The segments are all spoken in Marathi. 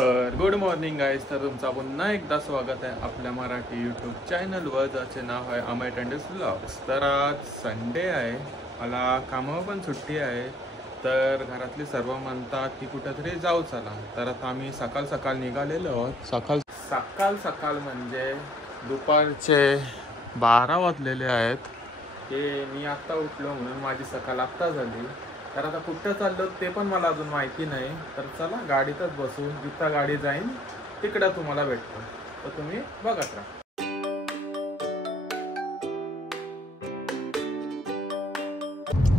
तर गुड मॉर्निंग गाईज. तर तुमचा पुन्हा एकदा स्वागत आहे आपल्या मराठी यूट्यूब चॅनलवर, ज्याचे नाव आहे अमेट अँड व्लॉग्स. तर आज संडे आहे, मला कामावर पण सुट्टी आहे. तर घरातली सर्व म्हणतात की कुठेतरी जाऊ चला. तर आता आम्ही सकाळ सकाळ निघालेलो आहोत. सकाळ सकाळ म्हणजे दुपारचे 12 वाजलेले आहेत. ते मी आत्ता उठलो म्हणून माझी सकाळ आत्ता झाली. तर आता कुठं चाललो ते पण मला अजून माहिती नाही. तर चला गाडीतच बसून, जिथं गाडी जाईन तिकडं तुम्हाला भेटतो. तर तुम्ही बघत राहा.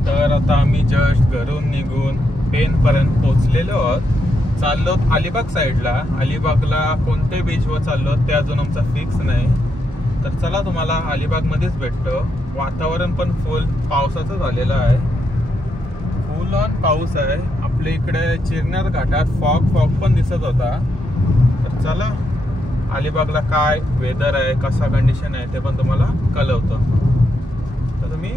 तर आता आम्ही जस्ट घरून निघून पेनपर्यंत पोहोचलेलो आहोत. चाललो अलिबाग साईडला. अलिबागला कोणते बीचवर चाललो ते अजून आमचा फिक्स नाही. तर चला तुम्हाला अलिबागमध्येच भेटतो. वातावरण पण फुल पावसाचं झालेलं आहे. फुल ऑन पाऊस आहे. आपल्या इकडे चिरनार घाटात फॉग पण दिसत होता. तर चला अलिबागला काय वेदर आहे, कसा कंडिशन आहे ते पण तुम्हाला कळवतो. तर तुम्ही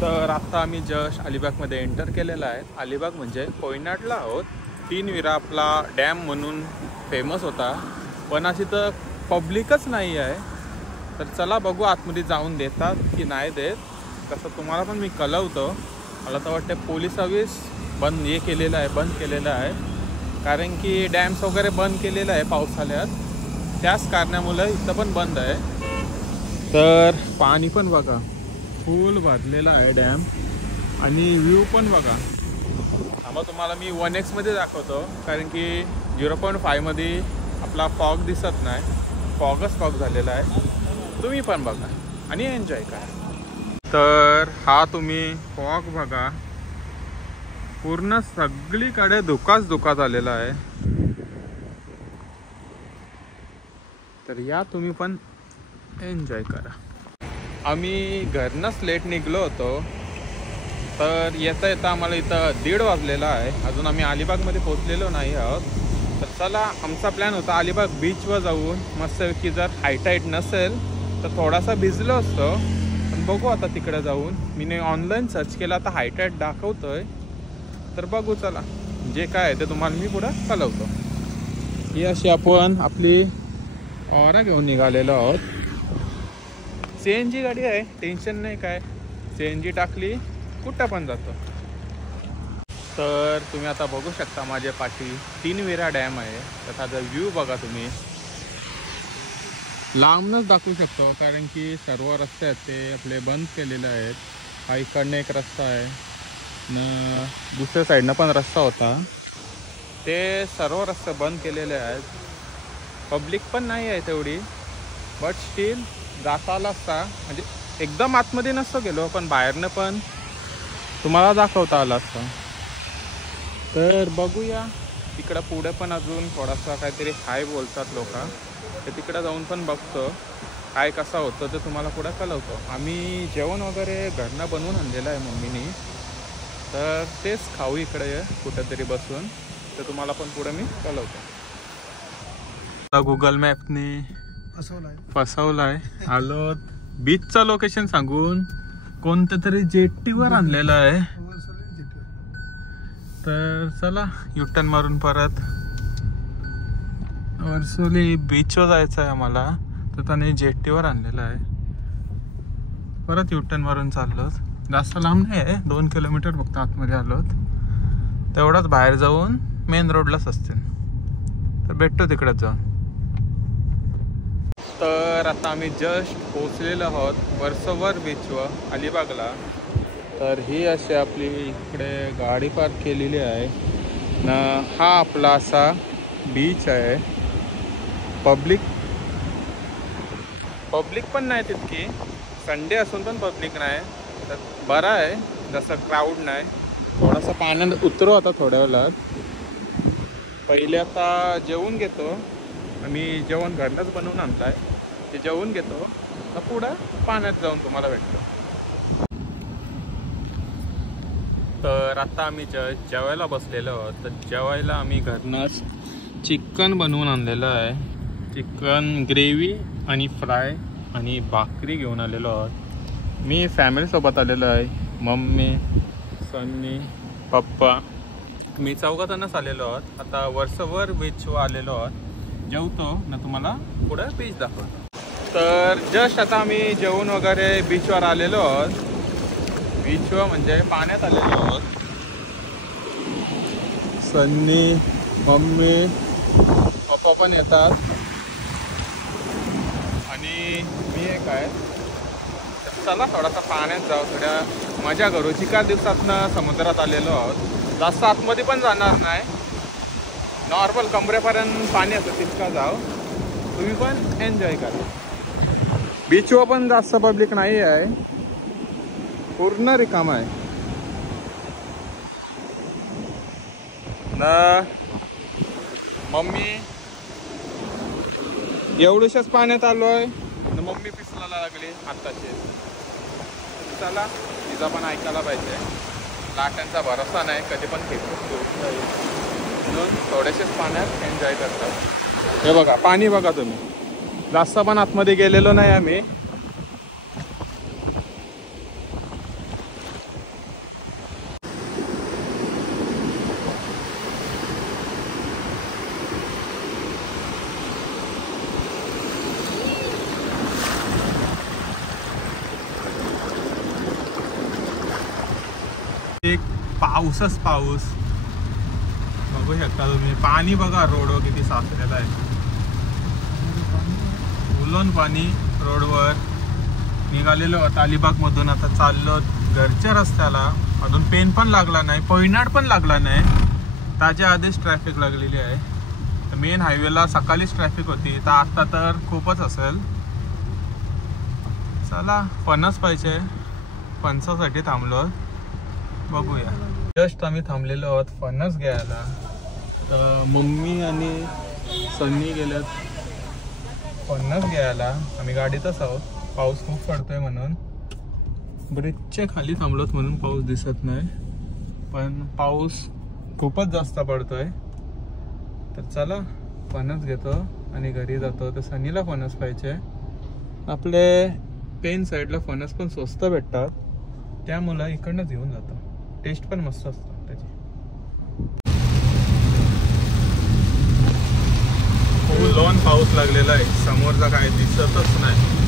तर आता आम्ही जस्ट अलिबागमध्ये एंटर केलेला आहे. अलिबाग म्हणजे कोयनाडला आहोत. 3 विरा आपला डॅम म्हणून फेमस होता, पण अशी तर पब्लिकच नाही आहे. तर चला बघू आतमध्ये जाऊन देतात की नाही देत, तसं तुम्हाला पण मी कळवतो. मला तर वाटतं पोलीस सर्व्हिस बंद केलेलं आहे, कारण की डॅम्स वगैरे बंद केलेलं आहे पावसाळ्यात. त्याच कारणामुळे इथं पण बंद आहे. तर पाणी पण बघा फुल भरलेला आहे डॅम, आणि व्ह्यू पण बघा. आम्हाला तुम्हाला मी 1x मध्ये दाखवतो, कारण की 0.5 मध्ये आपला फॉग दिसत नाही. फॉग झालेला आहे. तुम्ही पण बघा आणि एन्जॉय करा. तर हा तुम्ही फॉग बघा, पूर्ण सगळीकडे धुका झालेला आहे. तर या तुम्ही पण एन्जॉय करा. आम्ही घरनंच लेट निघलो होतो. तर येता आम्हाला इथं 1:30 वाजलेला आहे. अजून आम्ही अलिबागमध्ये पोहोचलेलो नाही आहोत. तर चला आमचा प्लॅन होता अलिबाग बीचवर जाऊन मस्तपैकी, जर हायटाईट नसेल तर थोडासा भिजलो असतो, पण बघू आता तिकडे जाऊन. मी ऑनलाईन सर्च केला, आता हायटाईट दाखवतोय. तर बघू चला, जे काय आहे ते तुम्हाला मी पुढं कळवतो. ही अशी आपण आपली ऑरा घेऊन निघालेलो आहोत. CNG गाडी आहे, टेन्शन नाही काय. CNG टाकली कुठं पण जातो. तर तुम्ही आता बघू शकता माझ्या पाठी 3 विरा डॅम आहे. त्याचा व्ह्यू बघा तुम्ही. लांबनच दाखवू शकतो, कारण की सर्व रस्ते आहेत ते आपले बंद केलेले आहेत. हा इकडनं एक रस्ता आहे न, दुसऱ्या साईडनं पण रस्ता होता. ते सर्व रस्ते बंद केलेले आहेत. पब्लिक पण नाही आहे तेवढी, बट स्टील जाता आला असता. म्हणजे एकदम आतमध्ये नसतो गेलो, पण बाहेरनं पण तुम्हाला दाखवता आला असता. तर बघूया तिकडं पुढे पण अजून थोडासा काहीतरी हाय बोलतात लोक. तर तिकडं जाऊन पण बघतो काय कसं होतं, ते तुम्हाला पुढं कळवतो. आम्ही जेवण वगैरे घरनं बनवून आणलेलं आहे मम्मीनी. तर तेच खाऊ इकडे कुठंतरी बसून. तर तुम्हाला पण पुढे मी कळवतो. गुगल मॅपने फसवलाय. आलो बीचचं लोकेशन सांगून कोणत्या तरी जेट्टीवर आणलेलं आहे. तर चला युटर्न मारून परत वर्सोली बीचवर जायचं आहे आम्हाला. तर त्याने जेट्टीवर आणलेलं आहे. परत युटर्न मारून चाललोत. जास्त लांब नाही आहे, 2 किलोमीटर फक्त आतमध्ये आलोत. तेवढाच बाहेर जाऊन मेन रोडलाच असते. तर भेटतो तिकडे जाऊन. तर आता आम्ही जस्ट पोचलेलो आहोत वर्सोवर बीचवर अलिबागला. तर ही अशी आपली इकडे गाडी पार्क केलेली आहे ना. हा आपला असा बीच आहे. पब्लिक पण नाही तितकी. संडे असून पण पब्लिक नाही. तर बरं आहे, जसं क्राऊड नाही. थोडासा पाण्यात उतरू आता थोड्या वेळात. पहिले आता जेवून घेतो. आम्ही जेवण घरनंच बनवून आणलं आहे. ते जेवून घेतो, तर पुढं पाण्यात जाऊन तुम्हाला भेटतो. तर आता आम्ही जेवायला बसलेलो आहोत. तर जेवायला आम्ही घरनंच चिकन बनवून आणलेलं आहे. चिकन ग्रेव्ही आणि फ्राय आणि भाकरी घेऊन आलेलो आहोत. मी फॅमिलीसोबत आलेलो आहे. मम्मी, सन्नी, पप्पा, मी चौघाजणच आलेलो आहोत. आता वर्षभर बीचवर आलेलो आहोत. जेवतो ना तुम्हाला पुढे बीच दाखवतो. तर जस्ट आता आम्ही जेवून वगैरे बीचवर आलेलो आहोत. बीचवर म्हणजे पाण्यात आलेलो आहोत. सन्नी, मम्मी, पप्पा पण येतात आणि मी एक आहे. चला थोडासा पाण्यात जाऊ, थोड्या मजा करू. 4 दिवसातनं समुद्रात आलेलो आहोत. जास्त आतमध्ये पण जाणार नाही, नॉर्मल कमरेपर्यंत पाणी असतं तितका जाऊ. तुम्ही पण एन्जॉय करा. बीचवर पण जास्त पब्लिक नाही आहे, पूर्ण रिकाम आहे ना. मम्मी एवढ्याशाच पाण्यात आलोय ना, मम्मी पिसला लागली आत्ताचे. चला तिचा पण ऐकायला पाहिजे. लाटांचा भरोसा नाही, कधी पण खेळतो म्हणून थोडेसेच पाण्यात एन्जॉय करतात. हे बघा पाणी बघा तुम्ही. जास्त पण आतमध्ये गेलेलो नाही आम्ही. एक पाऊसच पाऊस बघू शकता तुम्ही. पाणी बघा रोडवर किती साचलेलं आहे. उलून पाणी रोडवर. निघालेलो अलिबाग मधून आता चाललो घरच्या रस्त्याला. अजून पेन पण लागला नाही, कोयनाड पण लागला नाही. त्याच्या आधीच ट्रॅफिक लागलेली आहे. तर मेन हायवेला सकाळीच ट्रॅफिक होती, तर आता तर खूपच असेल. चला फणस पाहिजे, फणसासाठी थांबलो. बघूया. जस्ट आम्ही थांबलेलो आहोत फणस घ्यायला. तर मम्मी आणि सन्नी गेल्यात फणस घ्यायला. आम्ही गाडीतच आहोत, पाऊस खूप पडतोय म्हणून. ब्रिजच्या खाली थांबलोत म्हणून पाऊस दिसत नाही, पण पाऊस खूपच जास्त पडतोय. तर चला फणस घेतो आणि घरी जातो. तर सन्नीला फणस पाहिजे. आपले पेन साईडला फणस पण स्वस्त भेटतात, त्यामुळं इकडनंच घेऊन जातो. टेस्ट पण मस्त असतो त्याची. फुल पाऊस लागलेला आहे, समोरचा काय दिसतच नाही.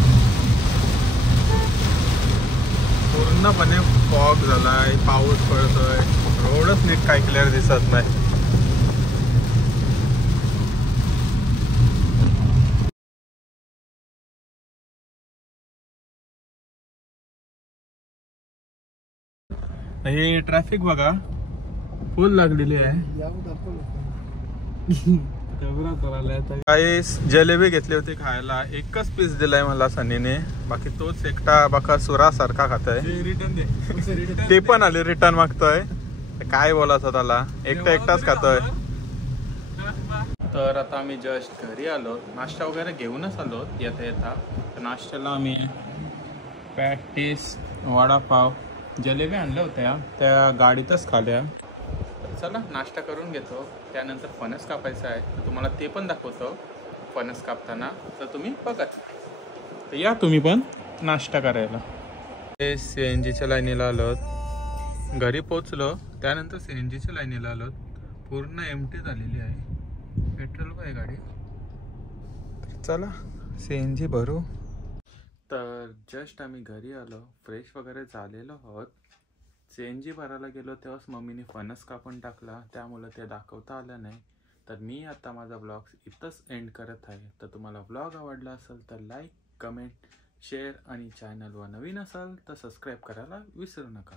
पूर्णपणे फॉग झालाय, पाऊस पडतोय, रोडच नीट काय क्लिअर दिसत नाही. हे ट्रॅफिक बघा फुल लागलेली आहे. काही जलेबी घेतली होती खायला, एकच पीस दिलाय मला सनीने. बाकी तोच एकटा बघा सुरासारखा खातोय. ते पण आले रिटर्न मागतोय. काय बोलायचं त्याला, एकटाच खातोय. तर आता आम्ही जस्ट घरी आलो. नाश्ता वगैरे घेऊनच आलो येता. नाश्त्याला आम्ही पॅटीस, वडापाव, जलेबी आणल्या होत्या, त्या गाडीतच खाल्या. चला नाश्ता करून घेतो, त्यानंतर फणस कापायचा आहे. तर तुम्हाला ते पण दाखवतो फणस कापताना, तर तुम्ही बघत. तर या तुम्ही पण नाश्ता करायला. ते CNGच्या लाईनीला आलोत. घरी पोचलो त्यानंतर CNGच्या लाईनीला आलोत. पूर्ण एम्प्टी झालेली आहे, पेट्रोल आहे गाडी. चला CNG भरू. तर जस्ट आम्ही घरी आलो, फ्रेश वगैरे झालेलो आहोत. CNG भरायला गेलो तेव्हाच मम्मीने फणस कापून टाकला, त्यामुळे ते दाखवता आलं नाही. तर मी आता माझा ब्लॉग इथंच एंड करत आहे. तर तुम्हाला ब्लॉग आवडला असेल तर लाईक, कमेंट, शेअर आणि चॅनलवर नवीन असाल तर सबस्क्राईब करायला विसरू नका.